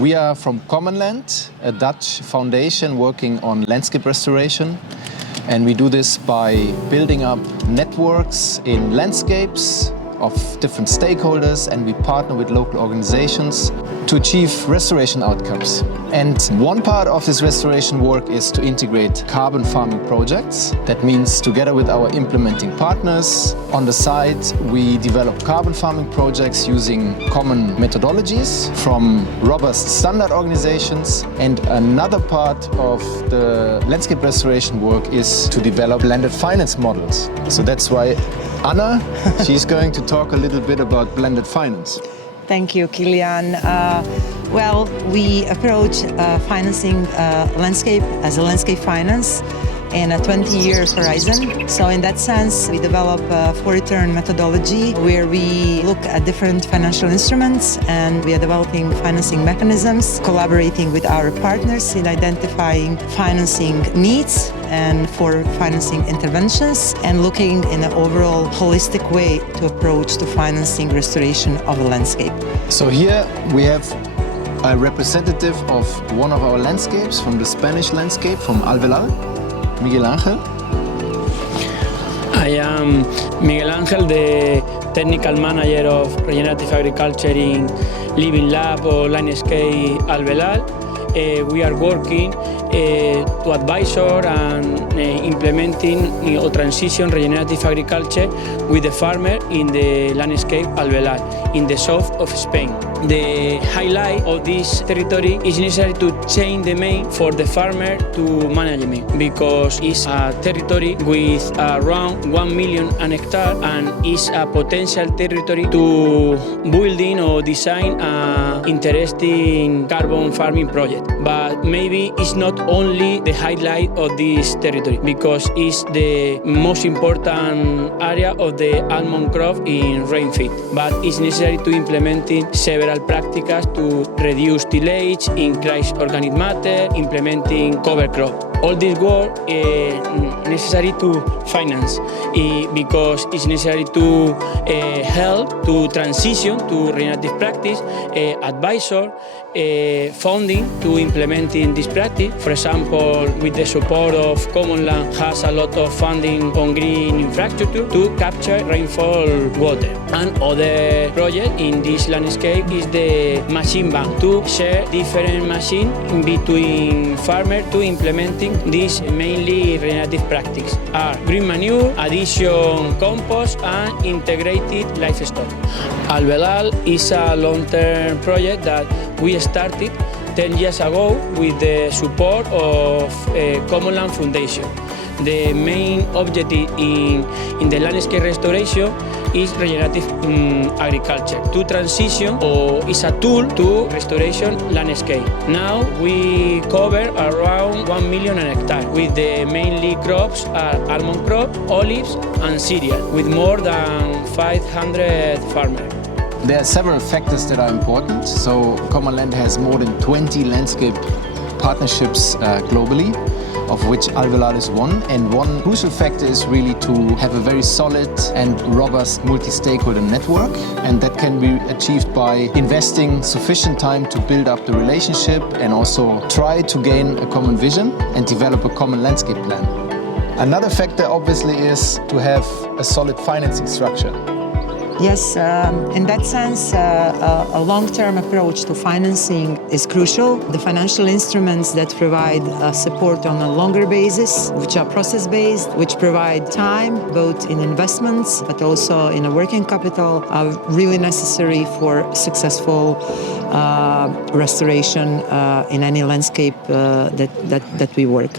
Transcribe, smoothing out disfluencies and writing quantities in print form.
We are from Commonland, a Dutch foundation working on landscape restoration. And we do this by building up networks in landscapes of different stakeholders, and we partner with local organizations to achieve restoration outcomes. And one part of this restoration work is to integrate carbon farming projects. That means together with our implementing partners, on the side we develop carbon farming projects using common methodologies from robust standard organizations. And another part of the landscape restoration work is to develop blended finance models. So that's why Anna, she's going to talk a little bit about blended finance. Thank you, Kilian. Well, we approach financing landscape as a landscape finance in a 20-year horizon. So in that sense, we develop a for-return methodology where we look at different financial instruments, and we are developing financing mechanisms, collaborating with our partners in identifying financing needs and for financing interventions, and looking in an overall holistic way to approach to financing restoration of a landscape. So here we have a representative of one of our landscapes from the Spanish landscape, from Alvelal, Miguel Angel. I am Miguel Angel, the technical manager of regenerative agriculture in Living Lab or Landscape Alvelal. We are working to advisor and implementing or transition regenerative agriculture with the farmer in the landscape Alvelal in the south of Spain. The highlight of this territory is necessary to change the name for the farmer to management, because it's a territory with around 1 million hectares and is a potential territory to building or design an interesting carbon farming project. But maybe it's not only the highlight of this territory, because it's the most important area of the almond crop in rainfed. But it's necessary to implement several practices to reduce tillage, increase organic matter, implementing cover crop. All this work is necessary to finance because it's necessary to help to transition to regenerative practice, advisor, funding to implementing this practice. For example, with the support of Commonland, has a lot of funding on green infrastructure to capture rainfall water. And other project in this landscape is the machine bank, to share different machines in between farmers to implementing these mainly regenerative practices are green manure, addition compost, and integrated livestock. Alvelal is a long-term project that we started 10 years ago with the support of Commonland Foundation. The main objective in the landscape restoration is regenerative agriculture, to transition, or is a tool to restoration landscape. Now we cover around 1 million hectares, with the mainly crops are almond crop, olives, and cereal, with more than 500 farmers. There are several factors that are important. So Commonland has more than 20 landscape partnerships globally, of which Alvelal is one. And one crucial factor is really to have a very solid and robust multi-stakeholder network. And that can be achieved by investing sufficient time to build up the relationship and also try to gain a common vision and develop a common landscape plan. Another factor obviously is to have a solid financing structure. Yes, in that sense, a long-term approach to financing is crucial. The financial instruments that provide support on a longer basis, which are process-based, which provide time, both in investments, but also in a working capital, are really necessary for successful restoration in any landscape that we work.